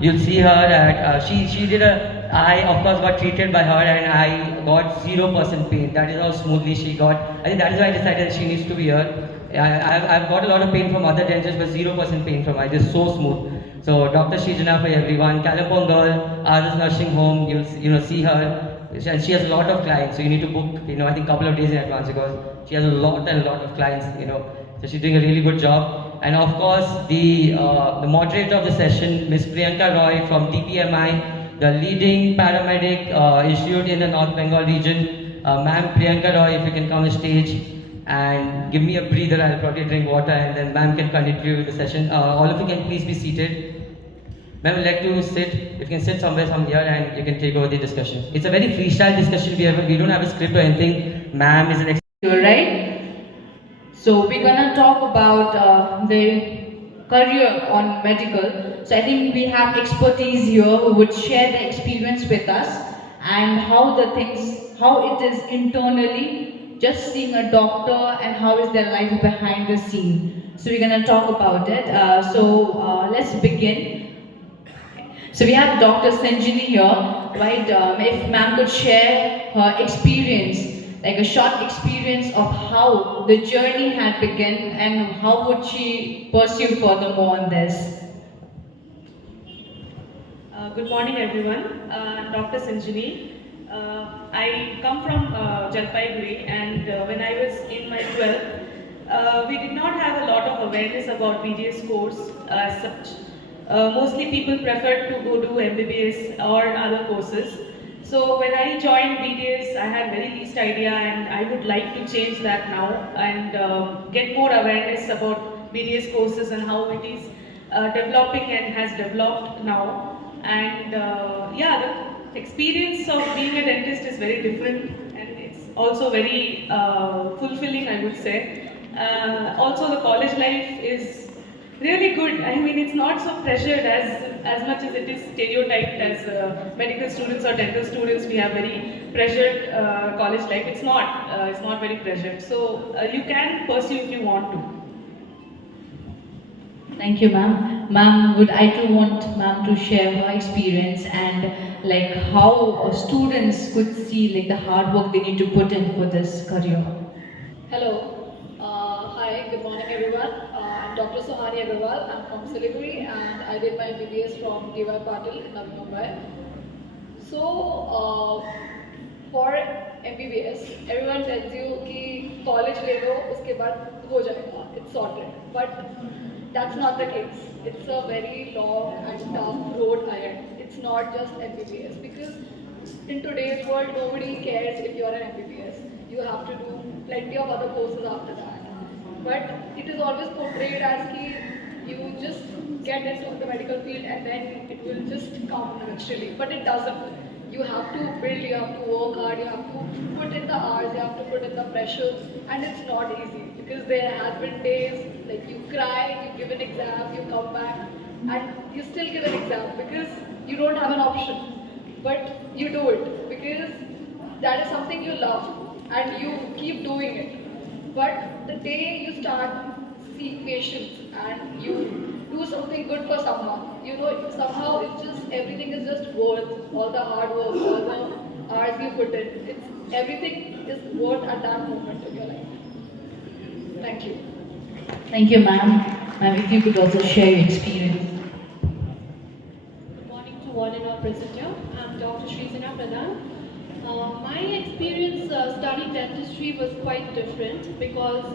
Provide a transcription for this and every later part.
you'll see her at, she did a, I of course got treated by her and I got 0% pain. That is how smoothly she got. I think that is why I decided she needs to be here. I've got a lot of pain from other dentists, but 0% pain from her. Just so smooth. So Dr. Shijana for everyone. Kalimpong girl, ours nursing home. You'll see her. And she has a lot of clients, so you need to book, I think couple of days in advance because she has a lot of clients, So she's doing a really good job. And of course, the moderator of the session, Miss Priyanka Roy from TPMI, the leading paramedic institute in the North Bengal region. Ma'am Priyanka Roy, if you can come on stage and give me a breather, I'll probably drink water and then ma'am can continue the session. All of you can please be seated. Ma'am would like to sit, if you can sit somewhere from here and you can take over the discussion. It's a very freestyle discussion, we don't have a script or anything. Ma'am is an You're right. So we're gonna talk about the career on medical. So I think we have expertise here who would share the experience with us and how it is internally, just seeing a doctor and how is their life behind the scene. So we're gonna talk about it. Let's begin. So we have Dr. Sanjini here, right? If ma'am could share her experience, like a short experience of how the journey had begun and how would she pursue furthermore on this? Good morning everyone, Dr. Sanjini. I come from Jalpaiguri and when I was in my 12th, we did not have a lot of awareness about BDS course as such. Mostly people preferred to go do MBBS or other courses. So when I joined BDS, I had very least idea and I would like to change that now and get more awareness about BDS courses and how it is developing and has developed now. And yeah, the experience of being a dentist is very different and it's also very fulfilling, I would say. Also the college life is really good. I mean, it's not so pressured as much as it is stereotyped as medical students or dental students. We have very pressured college life. It's not very pressured. So you can pursue if you want to. Thank you, ma'am. Ma'am, I too want ma'am to share her experience and like how students could see like the hard work they need to put in for this career. Hello. Hi, good morning everyone. I'm Dr. Sohani Agarwal. I'm from Siliguri and I did my MBBS from D.Y. Patil in Navi Mumbai. So, for MBBS, everyone tells you कि college ले लो, उसके बाद हो जाएगा, it's sorted. But that's not the case. It's a very long and tough road ahead. It's not just MBBS because in today's world, nobody cares if you're an MBBS. You have to do plenty of other courses after that. But it is always portrayed as कि you just get into the medical field and then it will just come naturally. But it doesn't. You have to build, you have to work hard, you have to put in the hours, you have to put in the pressure, and it's not easy because there has been days like you cry, you give an exam, you come back, and you still give an exam because you don't have an option. But you do it because that is something you love and you keep doing it. But the day you start seeing patients and you do something good for someone, somehow it's just, everything is just worth all the hard work, all the hours you put in. Everything is worth at that moment of your life. Thank you. Thank you, ma'am. Ma'am, if you could also share your experience. Good morning to one and all present here. I'm Dr. Srizana Pradhan. My experience studying dentistry was quite different because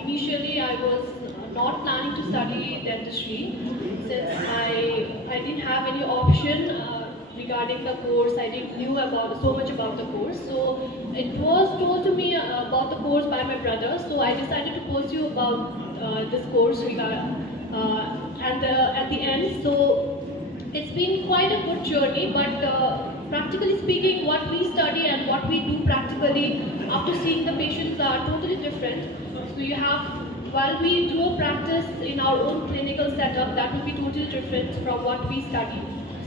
initially I was not planning to study dentistry since I didn't have any option regarding the course. I didn't knew so much about the course. So it was told to me about the course by my brother. So I decided to pursue about this course at the end. So it's been quite a good journey, but practically speaking, what we study and what we do practically after seeing the patients are totally different. So you have, while we do a practice in our own clinical setup, that will be totally different from what we study.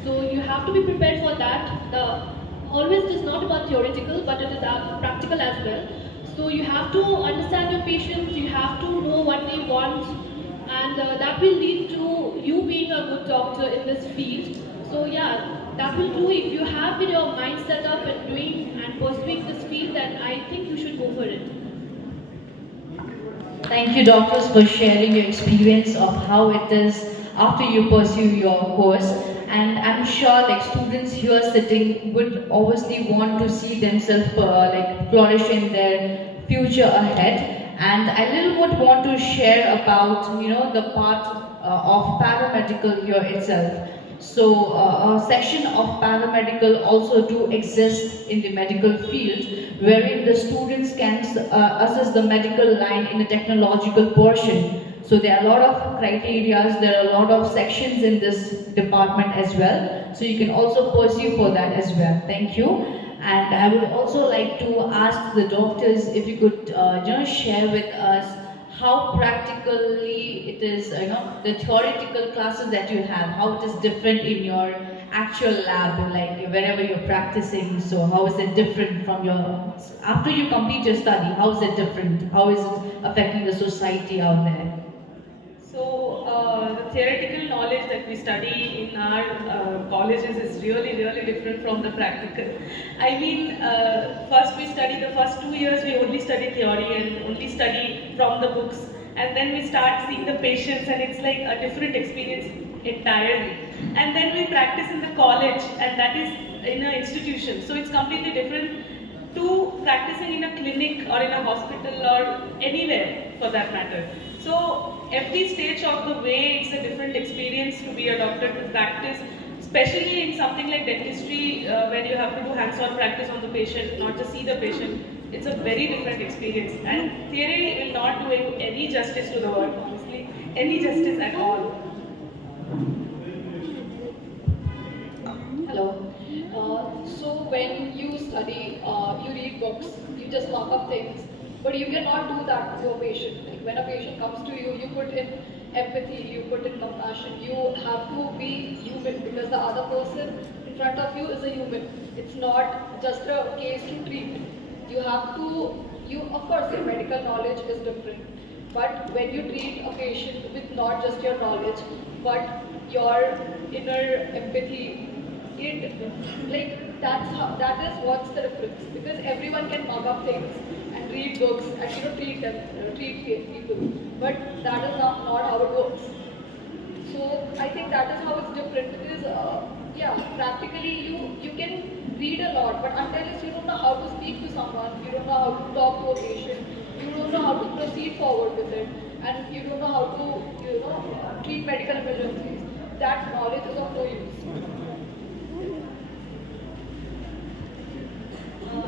So you have to be prepared for that. Always it is not about theoretical, but it is practical as well. So you have to understand your patients, you have to know what they want, and that will lead to you being a good doctor in this field. So yeah, that will do. If you have your mind set up and doing and pursuing this field, then I think you should go for it. Thank you, doctors, for sharing your experience of how it is after you pursue your course. And I'm sure, like students here sitting would obviously want to see themselves like flourish in their future ahead. And I little would want to share about the part of paramedical here itself. So a section of paramedical also do exist in the medical field, wherein the students can assess the medical line in a technological portion. So there are a lot of criteria, there are a lot of sections in this department as well. So you can also pursue for that as well. Thank you. And I would also like to ask the doctors if you could share with us how practically it is, the theoretical classes that you have, how it is different in your actual lab, like wherever you're practicing. So how is it different from after you complete your study, how is it different? How is it affecting the society out there? So the theoretical knowledge that we study in our colleges is really, really different from the practical. I mean, first we study, the first 2 years we only study theory and only study from the books, and then we start seeing the patients and it's like a different experience entirely. And then we practice in the college, and that is in an institution. So it's completely different to practicing in a clinic or in a hospital or anywhere for that matter. So every stage of the way it's a different experience to be a doctor, to practice, especially in something like dentistry where you have to do hands-on practice on the patient, not just see the patient. It's a very different experience, and theory will not do any justice to the work, honestly, any justice at all. Hello. So when you study, you read books, you just mark up things, but you cannot do that to a patient. Like when a patient comes to you, you put in empathy, you put in compassion. You have to be human because the other person in front of you is a human. It's not just a case to treat. You have to, of course, your medical knowledge is different. But when you treat a patient with not just your knowledge, but your inner empathy, that is what's the difference. Because everyone can mug up things and read books and treat people, but that is not how it works. So I think that is how it's different because practically you can read a lot, but until you don't know how to speak to someone, you don't know how to talk to a patient, you don't know how to proceed forward with it, and you don't know how to treat medical emergencies. That knowledge is of no use.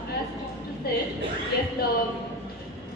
As Doctor said, yes, the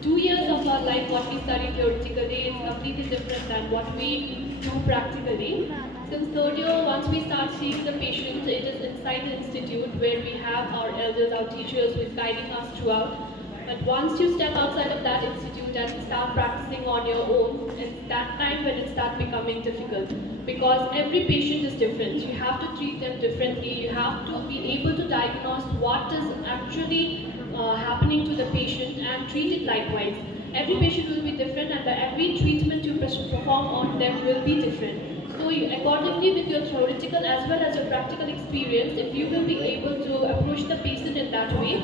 2 years of our life, what we study theoretically is completely different than what we do practically. Since third year, once we start seeing the patients, it is inside the institute where we have our elders, our teachers who is guiding us throughout. But once you step outside of that institute and start practicing on your own, it's that time when it starts becoming difficult. Because every patient is different. You have to treat them differently. You have to be able to diagnose what is actually happening to the patient and treat it likewise. Every patient will be different, and every treatment you perform on them will be different. So accordingly, with your theoretical as well as your practical experience, if you will be able to approach the patient in that way,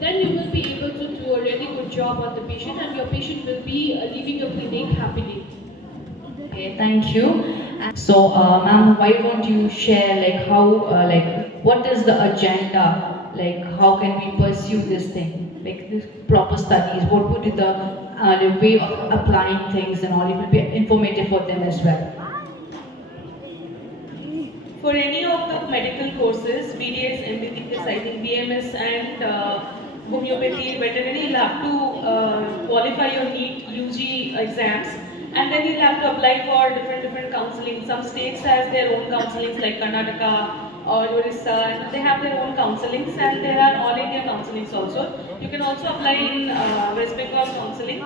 then you will be able to do a really good job on the patient, and your patient will be leaving your clinic happily. Okay, thank you. So, ma'am, why don't you share what is the agenda? Like, how can we pursue this thing? Like, this proper studies. What would be the way of applying things and all? It will be informative for them as well. For any of the medical courses, BDS, MBBS, I think BMS and homeopathy, veterinary, you'll have to qualify your NEET UG exams, and then you'll have to apply for different counseling. Some states has their own counselings like Karnataka or Orissa, and they have their own counselings, and there are all India counselings also. You can also apply in West Bengal counseling.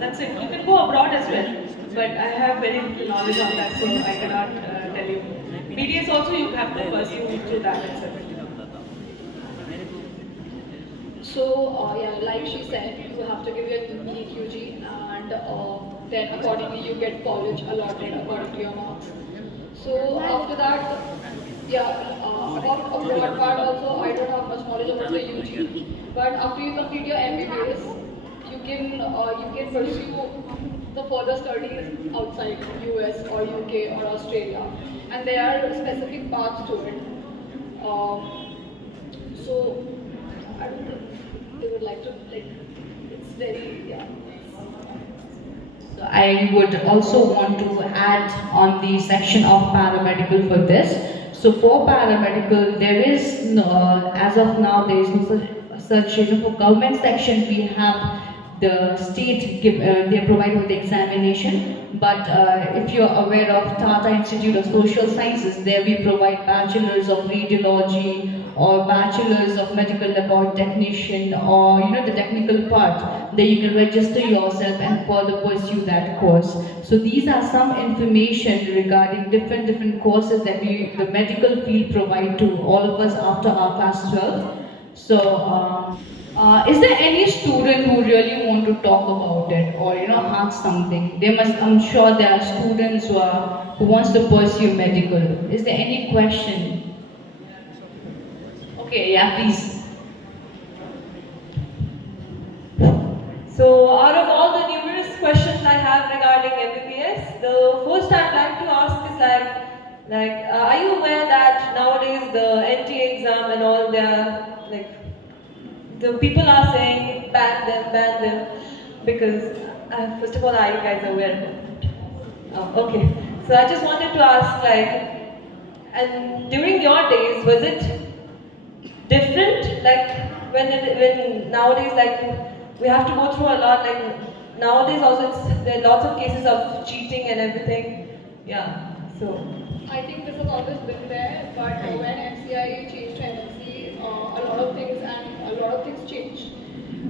That's it. You can go abroad as well, but I have very little knowledge on that, so I cannot tell you. BDS also you have to pursue through that itself. So like she said, you have to give your NEET UG, and then accordingly you get college allotted according to your marks. So after that, Yeah, about abroad part also, I don't have much knowledge about the UG. But after you complete your MBBS, you can pursue the further studies outside US or UK or Australia, and there are specific paths to it. So I don't think they would like to like. It's very yeah. So I would also want to add on the section of paramedical for this. So for paramedical, there is no, as of now, there is no such for government section, we have the state they provide with the examination. But if you're aware of Tata Institute of Social Sciences, there we provide bachelors of radiology or bachelors of medical laboratory technician, or the technical part. There you can register yourself and further pursue that course. So these are some information regarding different courses that the medical field provide to all of us after our class 12. So is there any student who really want to talk about it, or ask something? I'm sure there are students who wants to pursue medical. Is there any question? Okay, yeah, please. So, out of all the numerous questions I have regarding MBBS, the first I'd like to ask is are you aware that nowadays the NTA exam and all, the people are saying ban them, because first of all, are you guys aware? Oh, okay. So I just wanted to ask, and during your days, was it different? When nowadays, we have to go through a lot. Nowadays, also there are lots of cases of cheating and everything. Yeah. So I think this has always been there, but when MCI changed to MNC, a lot of things changed.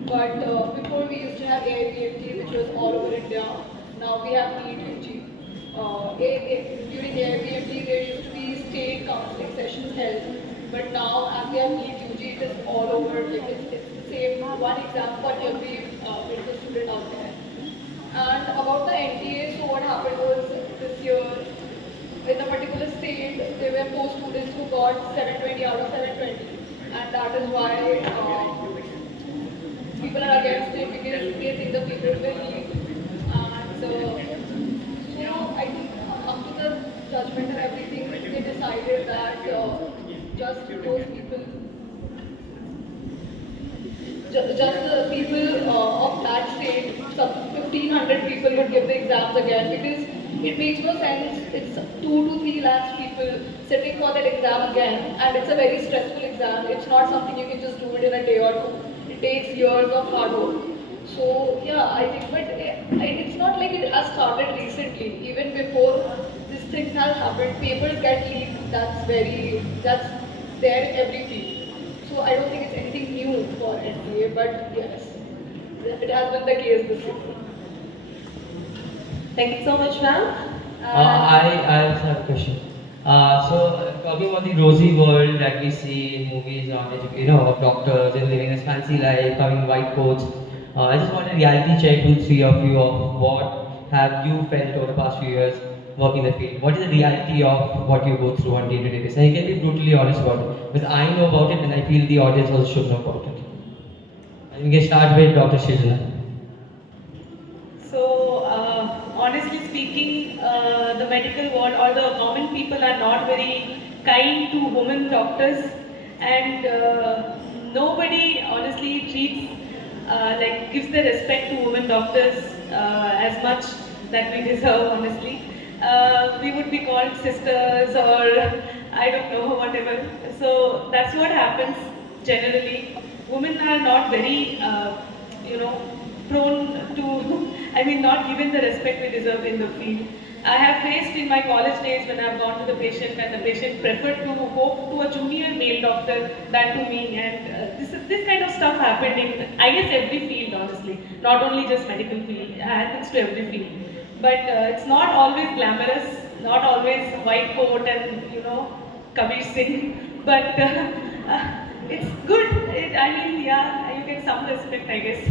But before we used to have AIPMT, which was all over India. Now we have NEET UG. During AIPMT, there used to be state counseling sessions held, but now as we have NEET UG, it is all over. It's the same one exam for every medical student out there. And about the NTA, so what happened was this year, in a particular state, there were 4 students who got 720 out of 720, and that is why people are against it, because they think the people will leave. And so I think after the judgment and everything, they decided that just those people, just the people of that state, some 1,500 people would give the exams again, because it makes no sense. It's 2 to 3 lakhs people sitting for that exam again, and it's a very stressful exam. It's not something you can just do it in a day or two. It takes years of hard work. So yeah, I think, but it's not like it has started recently. Even before these things have happened, papers get leaked. That's there in every field. So I don't think it's anything new for NTA, but yes, it has been the case this year. thank you so much, ma'am. I also have a question. Talking about the rosy world that we see in movies on, of doctors and living a fancy life, having white coats. I just want a reality check with 3 of you of what have you felt over the past few years working in the field. What is the reality of what you go through on day-to-day basis? And you can be brutally honest about it. Because I know about it, and I feel the audience also should know about it. And we can start with Dr. Shijana. So, honestly speaking, the medical world or the common people are not very kind to women doctors, and nobody honestly treats, gives the respect to women doctors as much that we deserve, honestly. We would be called sisters, or I don't know, whatever. So that's what happens generally. Women are not very, prone to, not given the respect we deserve in the field. I have faced in my college days when I have gone to the patient and the patient preferred to go to a junior male doctor than to me, and this kind of stuff happened in, I guess, every field, honestly, not only just medical field, it happens to every field. But it's not always glamorous, not always white coat and, Kabir Singh, but it's good. You get some respect, I guess.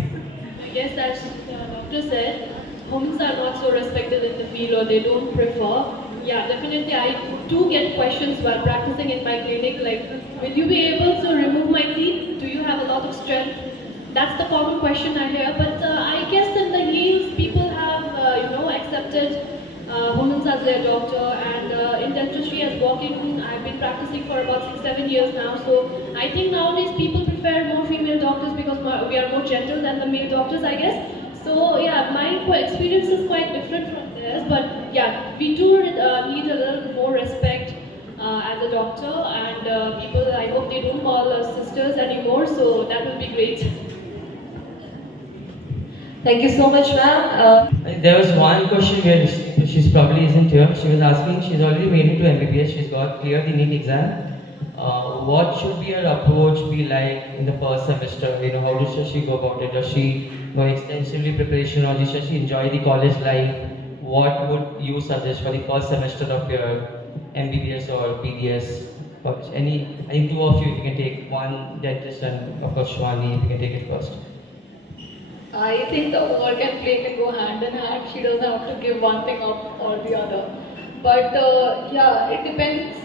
I guess as the doctor said, women are not so respected in the field, or they don't prefer. yeah, definitely I do get questions while practicing in my clinic like, will you be able to remove my teeth? Do you have a lot of strength? That's the common question I hear. But I guess in the years people have, accepted women as their doctor, and in dentistry as walking, I've been practicing for about 6-7 years now. So I think nowadays people prefer more female doctors because we are more gentle than the male doctors, I guess. So yeah, my experience is quite different from theirs, but yeah, we do need a little more respect as a doctor, and people, I hope they don't call us sisters anymore, so that will be great. Thank you so much, ma'am. There was one question where she's probably isn't here. She was asking, she's already made it to MBBS, she's got cleared the NEET exam. What should be her approach be like in the first semester? How does she go about it? Does she go extensively preparation, or does she enjoy the college life? What would you suggest for the first semester of your MBBS or PDS? I think two of you, if you can take one, dentist, and of course Shwani, if you can take it first. I think the work and play can go hand in hand. She doesn't have to give one thing up or the other. But yeah, it depends.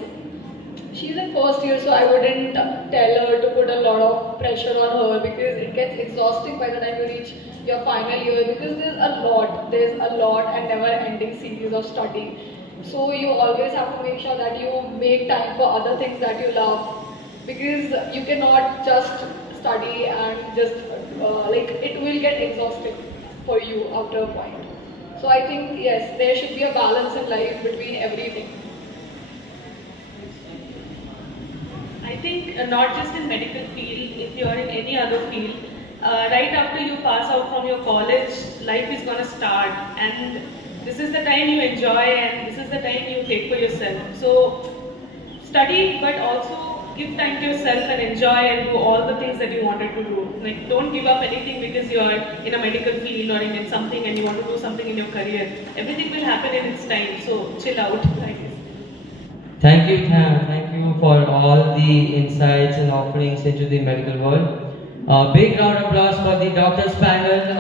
She's in first year, so I wouldn't tell her to put a lot of pressure on her, because it gets exhausting by the time you reach your final year, because there's a lot and never ending series of study. So you always have to make sure that you make time for other things that you love, because you cannot just study and just it will get exhausting for you after a point. So I think yes, there should be a balance in life between everything. I think not just in medical field, if you are in any other field, right after you pass out from your college, life is going to start, and this is the time you enjoy, and this is the time you take for yourself. So study, but also give time to yourself and enjoy and do all the things that you wanted to do. Like, don't give up anything because you are in a medical field or in something and you want to do something in your career. Everything will happen in its time, so chill out, I guess. Thank you, thank you for all the insights and offerings into the medical world. Big round of applause for the doctors panel.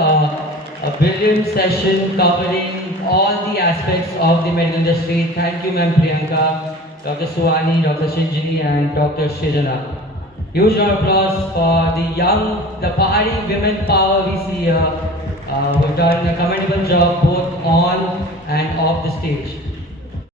A brilliant session covering all the aspects of the medical industry. Thank you, Ma'am Priyanka, Dr. Suwani, Dr. Shinjini, and Dr. Srijana. Huge round of applause for the young, the Pahari women power we see here, who have done a commendable job both on and off the stage.